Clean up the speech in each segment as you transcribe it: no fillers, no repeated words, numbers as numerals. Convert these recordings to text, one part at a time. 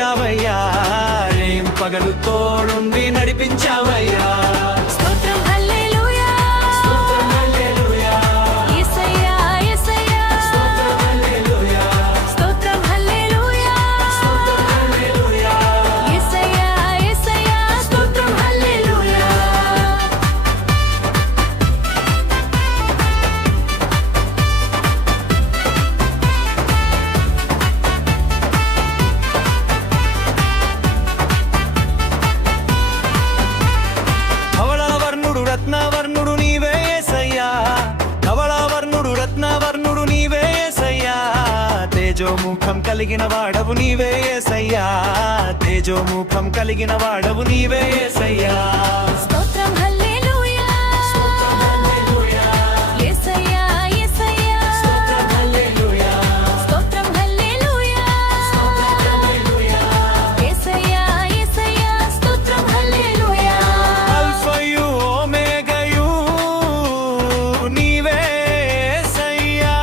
రక్షించావయ్యా, ఏం పగలు తోడుండి నడిపించావయ్యా. స్తోత్రం హల్లెలూయా, స్తోత్రం హల్లెలూయా, యేసయ్యా యేసయ్యా, స్తోత్రం హల్లెలూయా, స్తోత్రం హల్లెలూయా, స్తోత్రం హల్లెలూయా. యేసయ్యా యేసయ్యా, స్తోత్రం హల్లెలూయా. ధవళవర్ణుడు రత్నవర్ణుడు నీవే యేసయ్యా, ధవళవర్ణుడు రత్నవర్ణుడు నీవే యేసయ్యా. తేజోముఖం కలిగిన వాడవు నీవే యేసయ్యా, తేజోముఖం కలిగిన వాడవు నీవే యేసయ్యా. స్తోత్రం హల్లెలూయా, స్తోత్రం హల్లెలూయా, యేసయ్యా యేసయ్యా, స్తోత్రం హల్లెలూయా, స్తోత్రం హల్లెలూయా, స్తోత్రం హల్లెలూయా. యేసయ్యా యేసయ్యా, స్తోత్రం హల్లెలూయా. అల్ఫయు ఓమేగయు నీవే యేసయ్యా,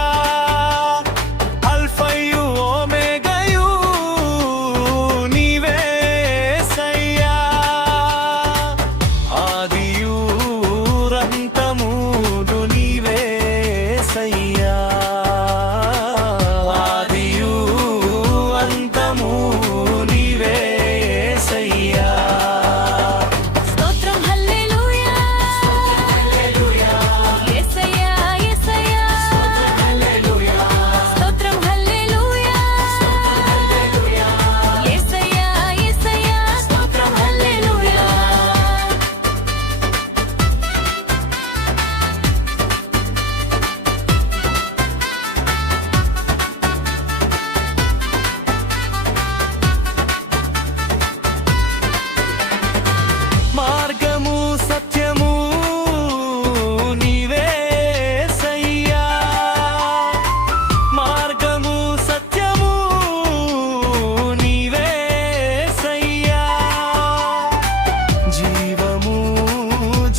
అల్ఫయు ఓమేగయు నీవే యేసయ్యా. ఆదియు రంతముడు నీవే యేసయ్యా, ఆదియు అంతము నీవే యేసయ్యా. స్తోత్రం హల్లెలూయా, యేసయ్యా యేసయ్యా, స్తోత్రం హల్లెలూయా, యేసయ్యా యేసయ్యా, స్తోత్రం హల్లెలూయా. మార్గము సత్యము నీవే యేసయ్యా, మార్గము సత్యము నీవే యేసయ్యా. జీవము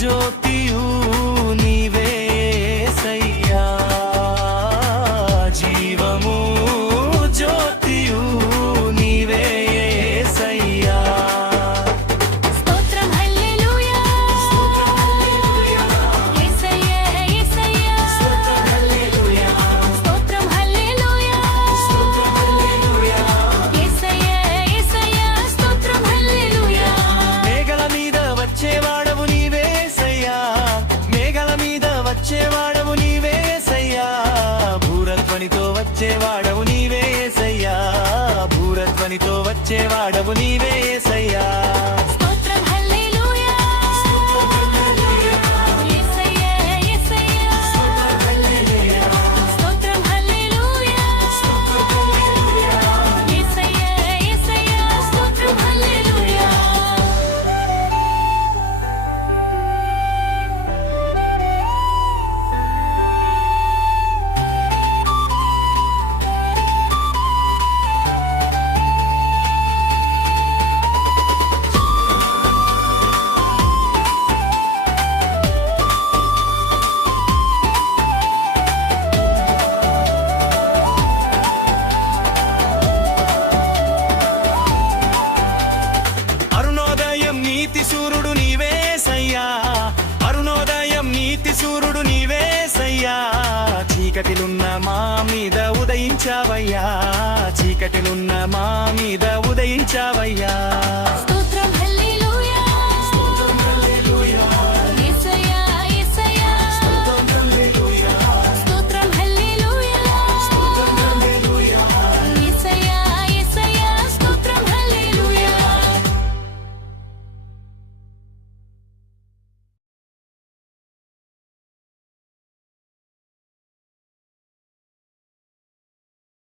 జ్యోతియు నీవే యేసయ్యా, జీవము జ్యోతియు నీవే యేసయ్యా. స్తోత్రం హల్లెలూయా, యేసయ్యా యేసయ్యా, స్తోత్రం హల్లెలూయా, యేసయ్యా యేసయ్యా, స్తోత్రం హల్లెలూయా. మేఘల మీద వచ్చేవాడవు నీవే యేసయ్యా, మేఘల మీద వచ్చేవాడవు నీవే యేసయ్యా. భూరధ్వనితో వచ్చేవాడవు నీవే యేసయ్యా, భూరధ్వనితో వచ్చేవాడవు నీవే యేసయ్యా. స్తోత్రం హల్లెలూయా, యేసయ్యా యేసయ్యా, స్తోత్రం హల్లెలూయా, యేసయ్యా యేసయ్యా, స్తోత్రం హల్లెలూయా. అరుణోదయం నీతి సూర్యుడు నీవే యేసయ్యా, అరుణోదయం నీతి సూర్యుడు నీవే యేసయ్యా. చీకటిలున్న మా మీద ఉదయించావయ్యా, చీకటిలున్న మా మీద ఉదయించావయ్యా. స్తోత్రం